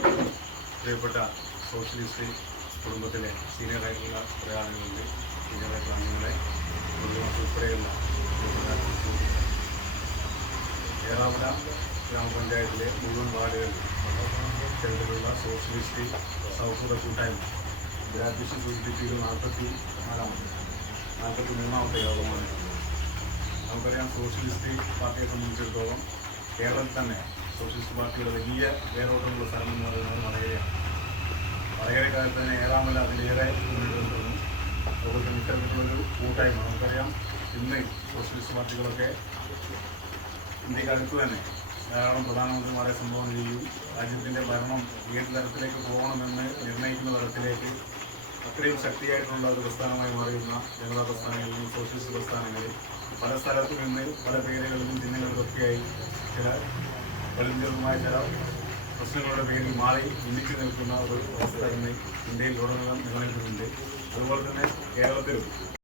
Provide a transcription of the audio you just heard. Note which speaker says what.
Speaker 1: പ്രിയപ്പെട്ട സോഷ്യലിസ്റ്റ് കുടുംബത്തിലെ സീനിയർ ആയിട്ടുള്ള കുറേ ആളുകളുണ്ട്. സീനിയറായിട്ടുള്ള അംഗങ്ങളെ കുടുംബം ഉൾപ്പെടെയുള്ള ഏറാവട ഗ്രാമപഞ്ചായത്തിലെ മുഴുവൻ വാർഡുകളിൽ തരത്തിലുള്ള സോഷ്യലിസ്റ്റ് സൗഹൃദ കൂട്ടായ്മ ഗ്രാജുവേഷൻ സൂചിപ്പിച്ചത് നാൽപ്പത്തി നാലാമത്തെ നാൽപ്പത്തി മൂന്നാമത്തെ യോഗമാണ് നമുക്കറിയാം സോഷ്യലിസ്റ്റ് പാർട്ടിയെ സംബന്ധിച്ചിടത്തോളം കേരളത്തിൽ തന്നെ സോഷ്യലിസ്റ്റ് പാർട്ടിയുടെ വലിയ വേരോട്ടമുള്ള സ്ഥലം എന്ന് പറയുന്നത് വടകരയാണ് വടകരക്കാരിൽ തന്നെ ഏറാമല അതിലേറെ മുന്നിട്ടുണ്ടെന്നും അതുപോലെ ഇത്തരത്തിലുള്ളൊരു കൂട്ടായ്മ നമുക്കറിയാം. ഇന്ന് സോഷ്യലിസ്റ്റ് പാർട്ടികളൊക്കെ ഇന്ത്യക്കകത്ത് തന്നെ ധാരാളം പ്രധാനമന്ത്രിമാരെ സംഭാവന ചെയ്യും. രാജ്യത്തിന്റെ ഭരണം ഏത് തരത്തിലേക്ക് പോകണമെന്ന് നിർണയിക്കുന്ന തരത്തിലേക്ക് അത്രയും ശക്തിയായിട്ടുള്ള ഒരു പ്രസ്ഥാനമായി മാറിയിരുന്ന ജനതാ പ്രസ്ഥാനങ്ങളിൽ സോഷ്യലിസ്റ്റ് പ്രസ്ഥാനങ്ങളിൽ പല സ്ഥലത്തു നിന്ന് പല പേരുകളിലും ചിഹ്നങ്ങളിലൊക്കെയായി ചില വെളിഞ്ചതുമായ ചില പ്രശ്നങ്ങളുടെ പേരിൽ മാറി ഇന്ത്യയ്ക്ക് നിൽക്കുന്ന ഒരു അവസ്ഥ ഇന്ന് ഇന്ത്യയിൽ ഉടനീളം നിലനിൽക്കുന്നുണ്ട് അതുപോലെ തന്നെ കേരളത്തിലും